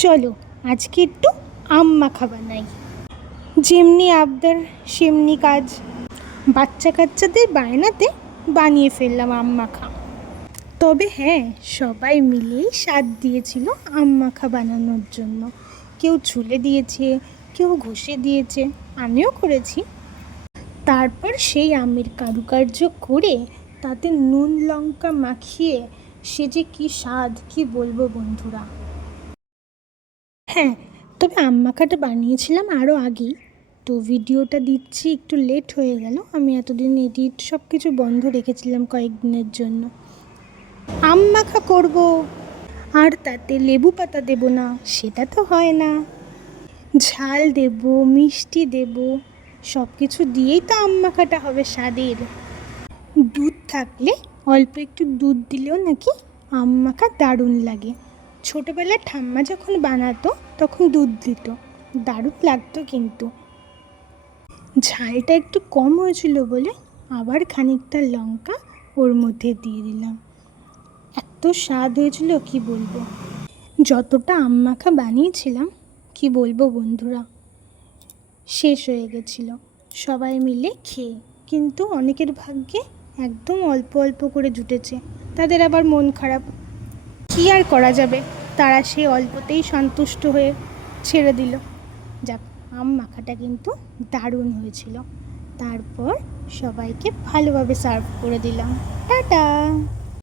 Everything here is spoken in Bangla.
চলো, আজকে একটু আম মাখা বানাই। যেমনি আবদার, সেমনি কাজ। বাচ্চা কাচ্চাদের বায়নাতে বানিয়ে ফেললাম আম মাখা। তবে হ্যাঁ সবাই মিলেই স্বাদ দিয়েছিল আম মাখা বানানোর জন্য। কেউ ছুলে দিয়েছে, কেউ ঘষে দিয়েছে, আমিও করেছি। তারপর সেই আমের কারুকার্য করে তাতে নুন, লঙ্কা মাখিয়ে সে যে কী স্বাদ, কি বলব বন্ধুরা? হ্যাঁ তবে আম মাখাটা বানিয়েছিলাম আরও আগেই। তো ভিডিওটা দিচ্ছি, একটু লেট হয়ে গেল। আমি এতদিন এডিট সব কিছু বন্ধ রেখেছিলাম কয়েকদিনের জন্য। আম মাখা করব। আর তাতে লেবু পাতা দেব না, সেটা তো হয় না। ঝাল দেব, মিষ্টি দেব সব কিছু দিয়েই তো আম মাখাটা হবে স্বাদের। দুধ থাকলে অল্প একটু দুধ দিলেও নাকি আম মাখা দারুণ লাগে। ছোটোবেলায় ঠাম্মা যখন বানাতো, তখন দুধ দিত। দারুণ লাগতো কিন্তু। ঝালটা একটু কম হয়েছিল বলে আবার খানিকটা লঙ্কা ওর মধ্যে দিয়ে দিলাম। এত স্বাদ হয়েছিল, কি বলব? যতটা আম মাখা বানিয়েছিলাম, কি বলব বন্ধুরা? শেষ হয়ে গেছিল, সবাই মিলে খেয়ে। কিন্তু অনেকের ভাগ্যে একদম অল্প অল্প করে জুটেছে। তাদের আবার মন খারাপ কী আর করা যাবে? তারা সে অল্পতেই সন্তুষ্ট হয়ে ছেড়ে দিল। যাক, আম মাখাটা কিন্তু দারুণ হয়েছিল। তারপর সবাইকে ভালোভাবে সার্ভ করে দিলাম। টাটা!